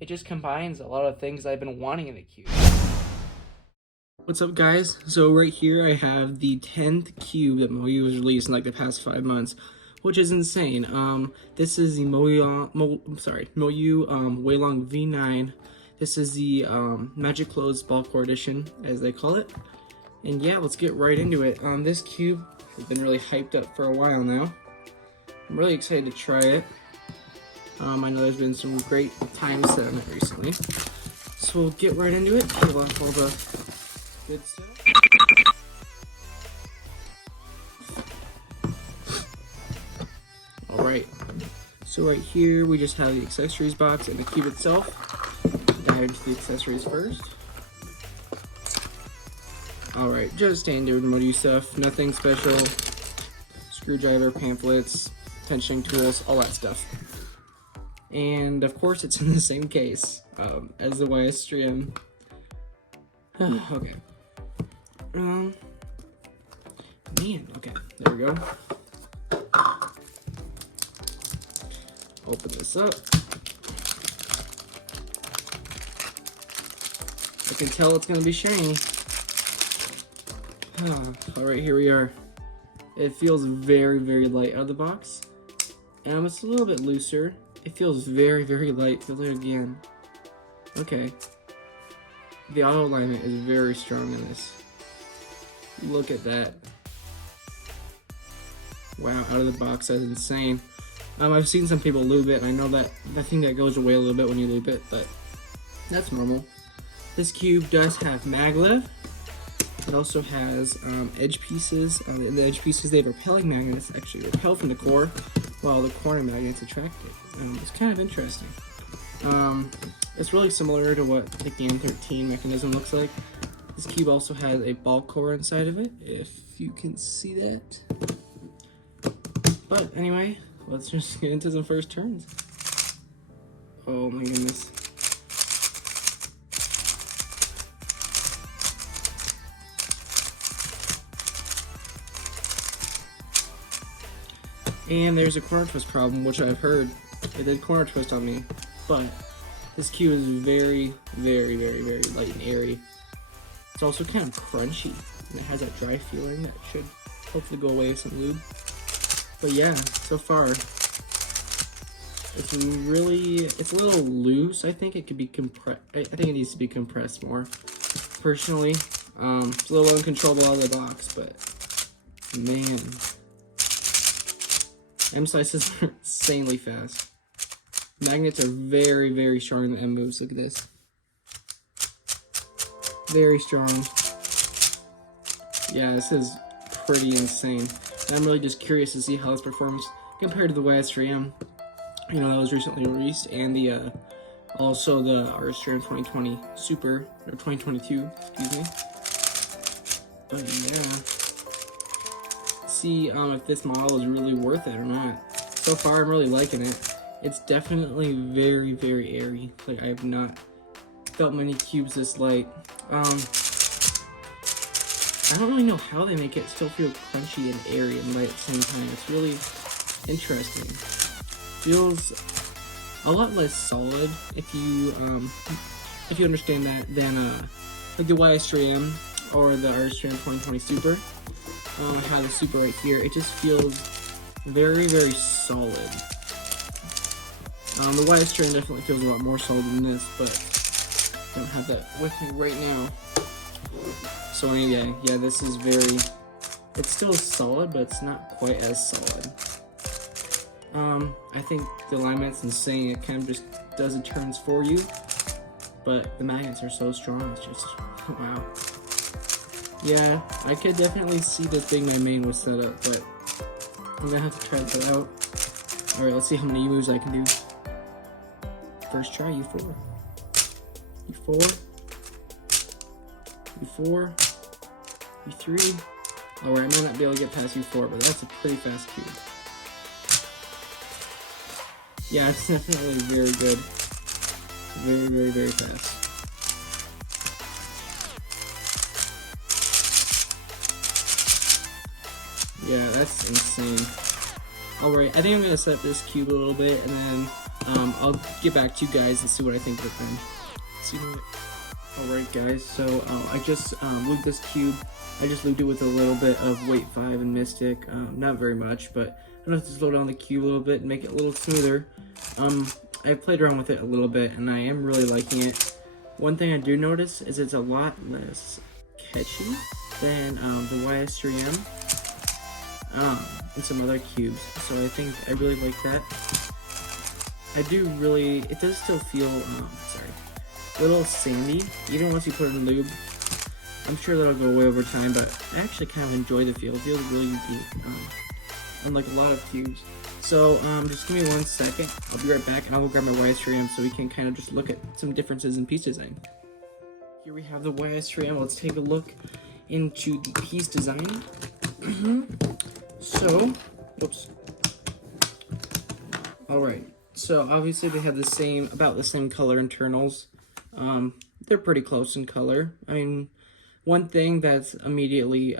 It just combines a lot of things I've been wanting in a cube. What's up, guys? So right here I have the 10th cube that Moyu was released in like the past 5 months, which is insane. This is the Moyu Weilong V9. This is the Magic Clothes Bulk Core Edition, as they call it. And yeah, let's get right into it. This cube has been really hyped up for a while now. I'm really excited to try it. I know there's been some great times set on it recently. So we'll get right into it. Peel off all the good stuff. Alright, so right here we just have the accessories box and the cube itself. Dive into the accessories first. Alright, just standard Moyu stuff, nothing special. Screwdriver, pamphlets, tensioning tools, all that stuff. And of course it's in the same case as the YS3M. Okay. Man, okay, there we go. Open this up. I can tell it's gonna be shiny. Alright, here we are. It feels very, very light out of the box. It's a little bit looser. It feels very, very light. Feel it again. Okay. The auto alignment is very strong in this. Look at that. Wow, out of the box, that's insane. I've seen some people lube it, and I know that I think that goes away a little bit when you lube it, but that's normal. This cube does have maglev. It also has edge pieces. In the edge pieces, they have repelling magnets, actually repel from the core, while the corner magnets attract it. It's kind of interesting. It's really similar to what the M13 mechanism looks like. This cube also has a ball core inside of it, if you can see that. But anyway, let's just get into some first turns. Oh my goodness. And there's a corner twist problem, which I've heard. It did corner twist on me, but this cube is very, very, very, very light and airy. It's also kind of crunchy, and it has that dry feeling that should hopefully go away with some lube. But yeah, so far, it's a little loose. I think it could be compressed. I think it needs to be compressed more. Personally, it's a little uncontrollable out of the box, but man, M slices are insanely fast. Magnets are very, very strong in the M moves. Look at this. Very strong. Yeah, this is pretty insane. And I'm really just curious to see how this performs compared to the YS3M, that was recently released, and the also the RS3M 2020 Super, or 2022, excuse me. But yeah. See if this model is really worth it or not. So far, I'm really liking it. It's definitely very, very airy. Like, I have not felt many cubes this light. I don't really know how they make it still feel crunchy and airy and light at the same time. It's really interesting. Feels a lot less solid if you understand that than like the YS3M or the RS3M 2020 Super. I have the Super right here. It just feels very, very solid. The YS3M definitely feels a lot more solid than this, but I don't have that with me right now. So anyway, yeah, this is it's still solid, but it's not quite as solid. I think the alignment's insane. It kind of just does the turns for you, but the magnets are so strong. It's just, wow. Yeah, I could definitely see this being my main with setup, but I'm gonna have to try that out. Alright, let's see how many moves I can do. First try, U4. U4. U4. U3. Alright, I might not be able to get past U4, but that's a pretty fast cube. Yeah, it's definitely very good. Very, very, very fast. Yeah, that's insane. Alright, I think I'm going to set this cube a little bit, and then I'll get back to you guys and see what I think of it then. See what? Alright guys, so I just lubed this cube. I just lubed it with a little bit of Weight 5 and Mystic. Not very much, but enough to slow down the cube a little bit and make it a little smoother. I played around with it a little bit and I am really liking it. One thing I do notice is it's a lot less catchy than the YS3M and some other cubes. So I think I really like that. It does still feel, a little sandy, even once you put it in lube. I'm sure that'll go away over time, but I actually kind of enjoy the feel. It feels really unique, unlike a lot of cubes. So, just give me 1 second. I'll be right back, and I'll go grab my YS3M so we can kind of just look at some differences in piece design. Here we have the YS3M. Let's take a look into the piece design. So, oops. Alright, so obviously they have about the same color internals. They're pretty close in color. I mean, one thing that's immediately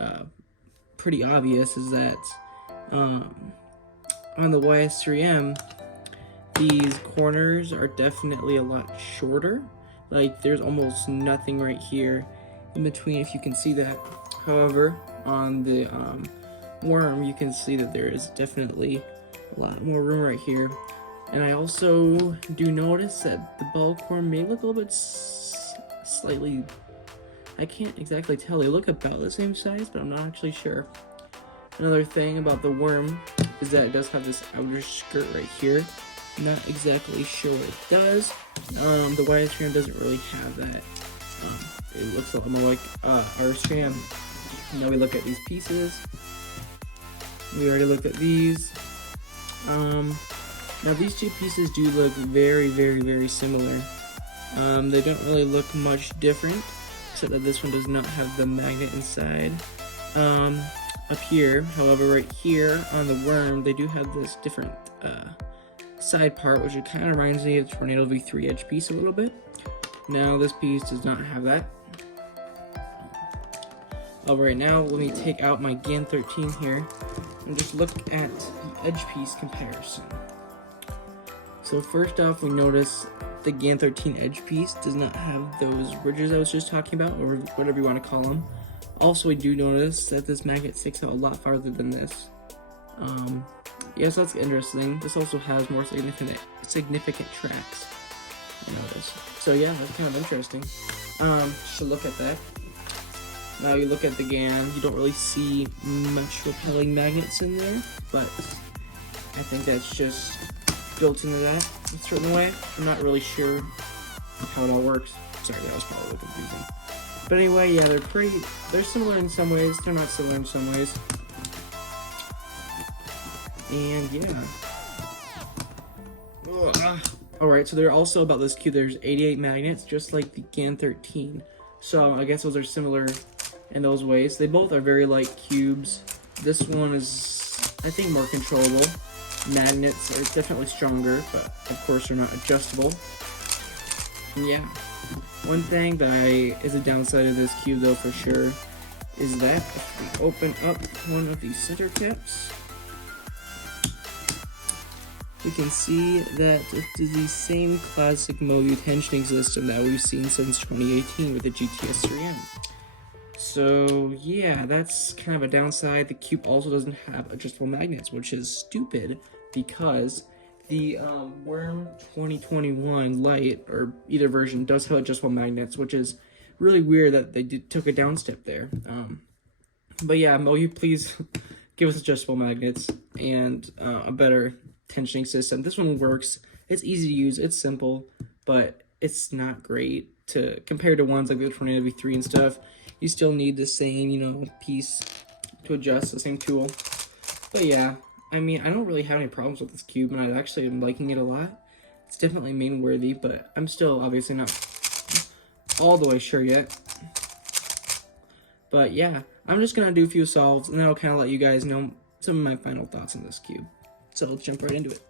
pretty obvious is that on the YS3M, these corners are definitely a lot shorter. Like, there's almost nothing right here in between, if you can see that. However, on the worm, you can see that there is definitely a lot more room right here. And I also do notice that the ball corn may look a little bit slightly, I can't exactly tell. They look about the same size, but I'm not actually sure. Another thing about the worm is that it does have this outer skirt right here. Not exactly sure what it does. The YS3M doesn't really have that. It looks a lot more like our SRAM. Now we look at these pieces. We already looked at these. Now these two pieces do look very, very, very similar. They don't really look much different, except that this one does not have the magnet inside. Up here, however, right here on the worm, they do have this different side part, which it kind of reminds me of the Tornado V3 edge piece a little bit. Now this piece does not have that. Alright, now let me take out my GAN 13 here and just look at the edge piece comparison. So first off, we notice the GAN 13 edge piece does not have those ridges I was just talking about, or whatever you want to call them. Also, we do notice that this magnet sticks out a lot farther than this. Yeah, so that's interesting. This also has more significant tracks, you notice. So yeah, that's kind of interesting. Should look at that. Now you look at the GAN, you don't really see much repelling magnets in there, but I think that's just built into that in a certain way. I'm not really sure how it all works. Sorry, that was probably a little confusing. But anyway, yeah, they're similar in some ways, they're not similar in some ways. And yeah. Alright, so they're also about this cube, there's 88 magnets, just like the GAN 13. So I guess those are similar in those ways. They both are very light cubes. This one is, I think, more controllable. Magnets are definitely stronger, but of course they're not adjustable. And yeah, one thing that is a downside of this cube though for sure is that if we open up one of these center caps, we can see that it is the same classic Mogu tensioning system that we've seen since 2018 with the GTS3M. So yeah, that's kind of a downside. The cube also doesn't have adjustable magnets, which is stupid because the Worm 2021 Lite, or either version, does have adjustable magnets, which is really weird that they took a down step there. But yeah, Mogu, please give us adjustable magnets and a better tensioning system. This one works. It's easy to use. It's simple, but it's not great compared to ones like the Tornado V3 and stuff. You still need the same, piece to adjust, the same tool. But yeah, I mean, I don't really have any problems with this cube, and I actually am liking it a lot. It's definitely main worthy, but I'm still obviously not all the way sure yet. But yeah, I'm just gonna do a few solves, and then I'll kind of let you guys know some of my final thoughts on this cube. So let's jump right into it.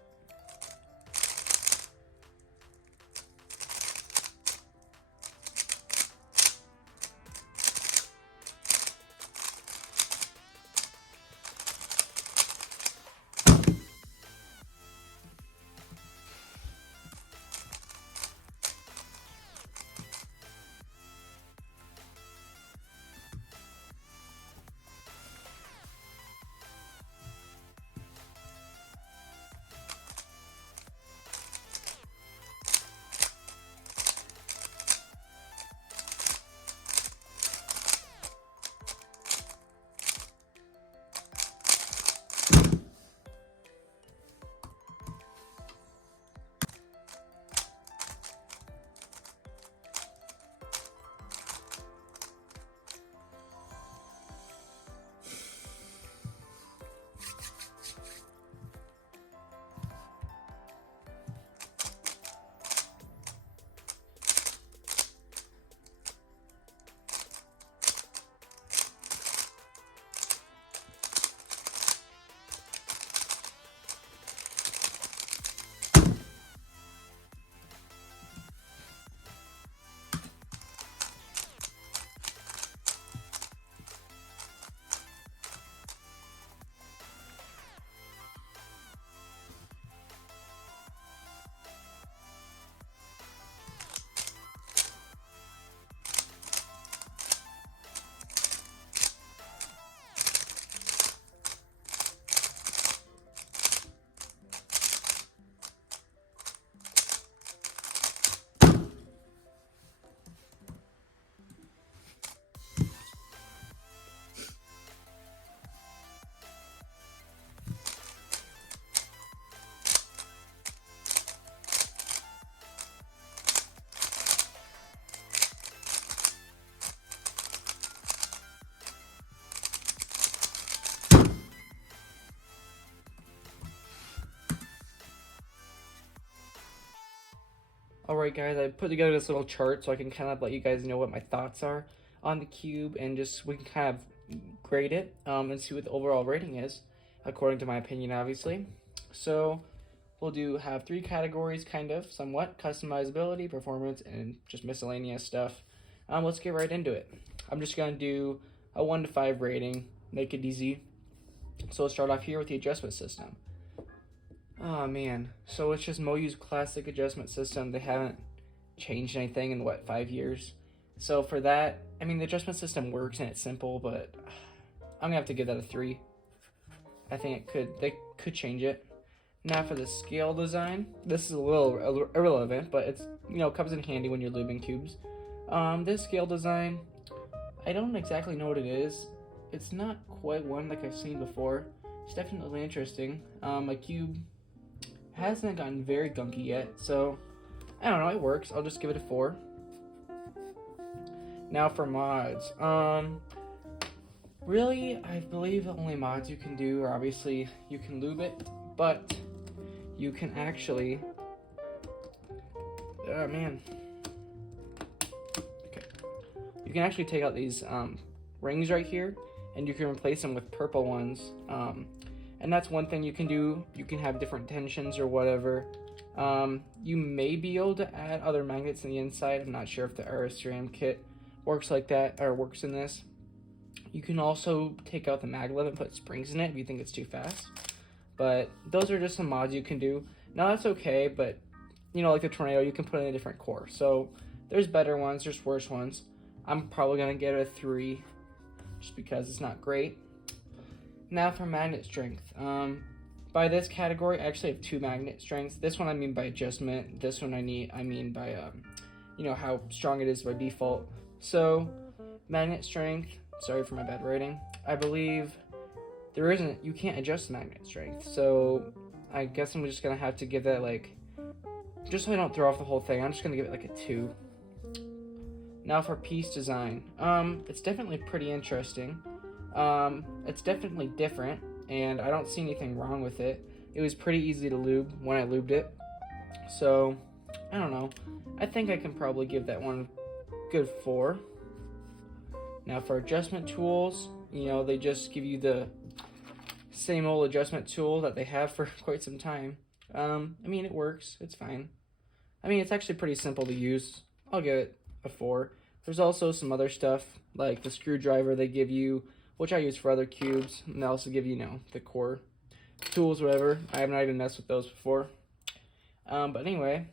Alright guys, I put together this little chart so I can kind of let you guys know what my thoughts are on the cube, and just we can kind of grade it and see what the overall rating is, according to my opinion, obviously. So we'll have 3 categories, kind of, somewhat: customizability, performance, and just miscellaneous stuff. Let's get right into it. I'm just going to do a 1 to 5 rating, make it easy. So let's start off here with the adjustment system. Oh man, so it's just Moyu's classic adjustment system. They haven't changed anything in, what, 5 years? So for that, I mean, the adjustment system works and it's simple, but I'm gonna have to give that a 3. I think they could change it. Now for the scale design, this is a little irrelevant, but it's, comes in handy when you're lubing cubes. This scale design, I don't exactly know what it is. It's not quite one like I've seen before. It's definitely interesting. My cube hasn't gotten very gunky yet, so I don't know, it works. I'll just give it a 4. Now for mods. Really, I believe the only mods you can do are, obviously, you can lube it, but you can actually, oh man. Okay. You can actually take out these rings right here, and you can replace them with purple ones. And that's one thing you can do. You can have different tensions or whatever. You may be able to add other magnets in the inside. I'm not sure if the RS3M kit works like that, or works in this. You can also take out the maglev and put springs in it if you think it's too fast. But those are just some mods you can do. Now that's okay, but like the tornado, you can put in a different core. So there's better ones, there's worse ones. I'm probably gonna get it a 3, just because it's not great. Now for magnet strength. By this category, I actually have 2 magnet strengths. This one I mean by adjustment. This one I mean by how strong it is by default. So magnet strength, sorry for my bad rating, I believe you can't adjust magnet strength. So I guess I'm just gonna have to give that, like, just so I don't throw off the whole thing, I'm just gonna give it like a 2. Now for piece design. It's definitely pretty interesting. It's definitely different, and I don't see anything wrong with it. It was pretty easy to lube when I lubed it. So, I don't know. I think I can probably give that one a good 4. Now for adjustment tools, they just give you the same old adjustment tool that they have for quite some time. I mean, it works. It's fine. I mean, it's actually pretty simple to use. I'll give it a 4. There's also some other stuff, like the screwdriver they give you, which I use for other cubes, and they also give you, the core tools, whatever. I have not even messed with those before. But anyway,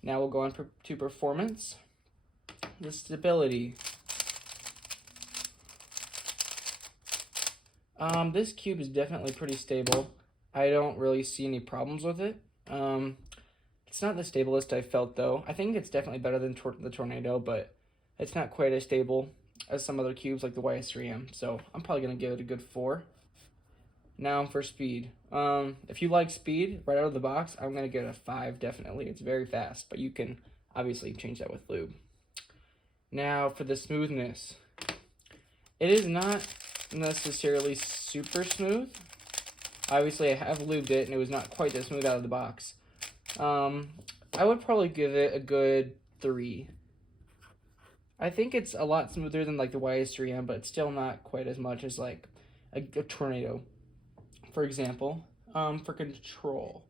now we'll go on to performance. The stability. This cube is definitely pretty stable. I don't really see any problems with it. It's not the stablest I felt, though. I think it's definitely better than the Tornado, but it's not quite as stable as some other cubes like the YS3M. So I'm probably going to give it a good 4. Now for speed. If you like speed right out of the box, I'm going to give it a 5, definitely. It's very fast, but you can obviously change that with lube. Now for the smoothness. It is not necessarily super smooth. Obviously, I have lubed it, and it was not quite that smooth out of the box. I would probably give it a good 3. I think it's a lot smoother than like the YS3M, but it's still not quite as much as like a Tornado, for example. For control,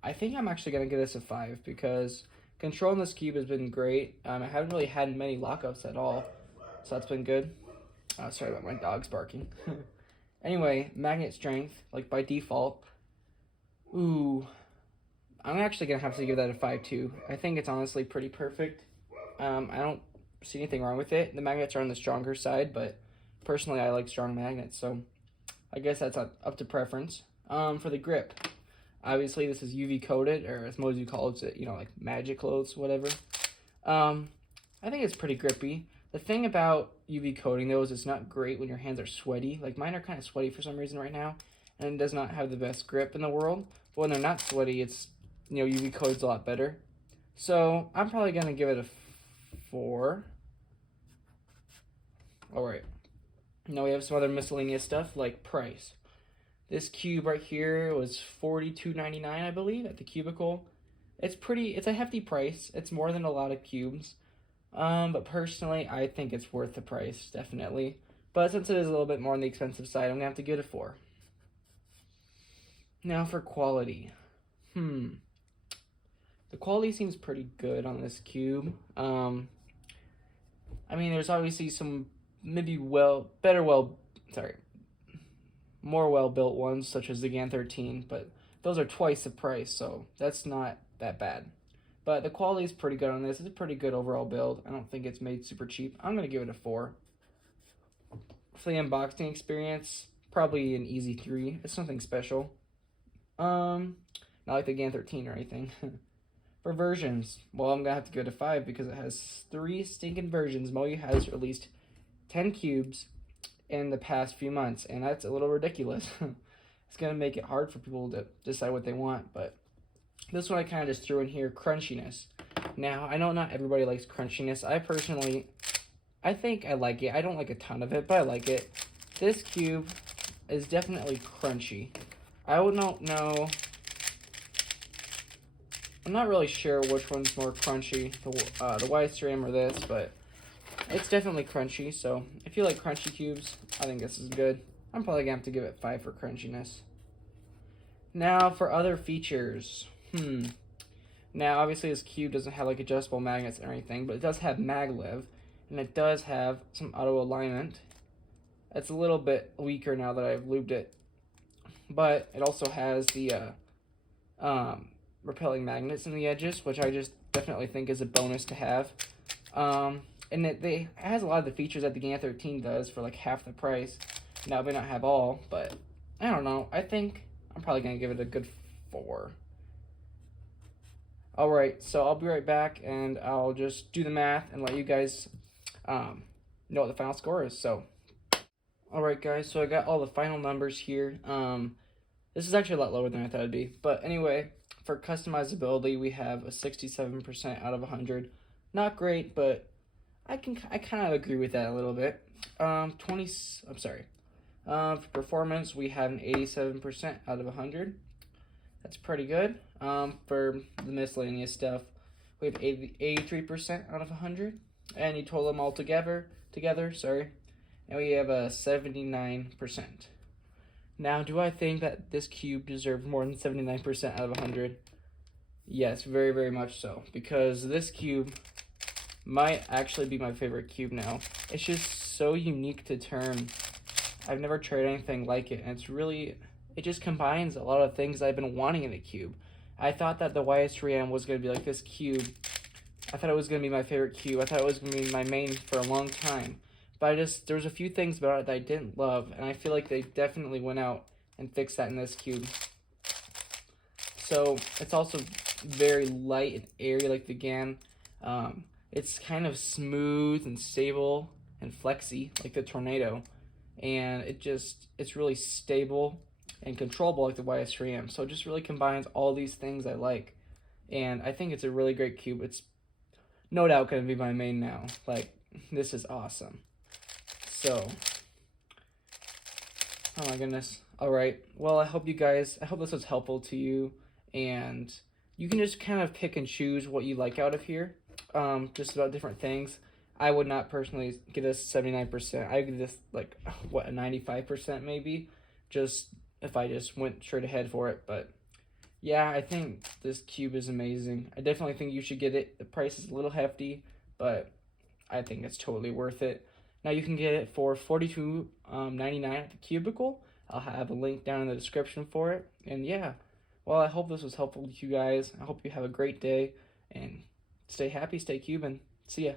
I think I'm actually going to give this a 5, because control in this cube has been great. I haven't really had many lockups at all, so that's been good. Sorry about my dogs barking. Anyway, magnet strength, like by default. Ooh, I'm actually going to have to give that a 5 too. I think it's honestly pretty perfect. I don't see anything wrong with it. The magnets are on the stronger side, but personally I like strong magnets, so I guess that's up to preference. For the grip, obviously this is UV coated, or as Mozu calls it, like magic clothes, whatever. I think it's pretty grippy. The thing about UV coating, though, is it's not great when your hands are sweaty. Like, mine are kind of sweaty for some reason right now, and it does not have the best grip in the world. But when they're not sweaty, it's, UV coated's a lot better. So, I'm probably going to give it a 4. Alright. Now we have some other miscellaneous stuff, like price. This cube right here was $42.99, I believe, at the Cubicle. It's a hefty price. It's more than a lot of cubes. But personally, I think it's worth the price, definitely. But since it is a little bit more on the expensive side, I'm gonna have to give it a 4. Now for quality. The quality seems pretty good on this cube. I mean, there's obviously some maybe more well-built ones, such as the GAN 13, but those are twice the price, so that's not that bad. But the quality is pretty good on this. It's a pretty good overall build. I don't think it's made super cheap. I'm going to give it a 4. For the unboxing experience, probably an easy 3. It's nothing special. Not like the GAN 13 or anything. For versions, well, I'm going to have to go to 5 because it has 3 stinking versions. Moyu has released 10 cubes in the past few months, and that's a little ridiculous. It's going to make it hard for people to decide what they want, but this one I kind of just threw in here, crunchiness. Now, I know not everybody likes crunchiness. I think I like it. I don't like a ton of it, but I like it. This cube is definitely crunchy. I would not know. I'm not really sure which one's more crunchy, the YSRAM or this, but it's definitely crunchy. So if you like crunchy cubes, I think this is good. I'm probably gonna have to give it 5 for crunchiness. Now for other features. Now obviously this cube doesn't have like adjustable magnets or anything, but it does have maglev, and it does have some auto alignment. It's a little bit weaker now that I've lubed it, but it also has the repelling magnets in the edges, which I just definitely think is a bonus to have. And it has a lot of the features that the GAN 13 does for like half the price. Now it may not have all, but I don't know. I think I'm probably gonna give it a good 4. Alright, so I'll be right back and I'll just do the math and let you guys know what the final score is. So, alright guys, so I got all the final numbers here. This is actually a lot lower than I thought it'd be. But anyway, for customizability, we have a 67% out of 100. Not great, but I kind of agree with that a little bit. For performance, we have an 87% out of 100. That's pretty good. For the miscellaneous stuff, we have 83% out of 100. And you total them all together, and we have a 79%. Now, do I think that this cube deserves more than 79% out of 100? Yes, very, very much so. Because this cube might actually be my favorite cube now. It's just so unique to turn. I've never tried anything like it, and it just combines a lot of things I've been wanting in a cube. I thought that the YS3M was going to be like this cube. I thought it was going to be my favorite cube. I thought it was going to be my main for a long time. But there was a few things about it that I didn't love, and I feel like they definitely went out and fixed that in this cube. So it's also very light and airy like the GAN. It's kind of smooth and stable and flexy like the Tornado, and it's really stable and controllable like the YS3M. So it just really combines all these things I like, and I think it's a really great cube. It's no doubt going to be my main now. Like, this is awesome. So, oh my goodness. Alright, well, I hope this was helpful to you, and you can just kind of pick and choose what you like out of here, just about different things. I would not personally give this 79%. I would give this, like, what, a 95% maybe, just if I just went straight ahead for it. But yeah, I think this cube is amazing. I definitely think you should get it. The price is a little hefty, but I think it's totally worth it. Now you can get it for $42.99 at the Cubicle. I'll have a link down in the description for it. And yeah, well, I hope this was helpful to you guys. I hope you have a great day, and stay happy, stay Cuban. See ya.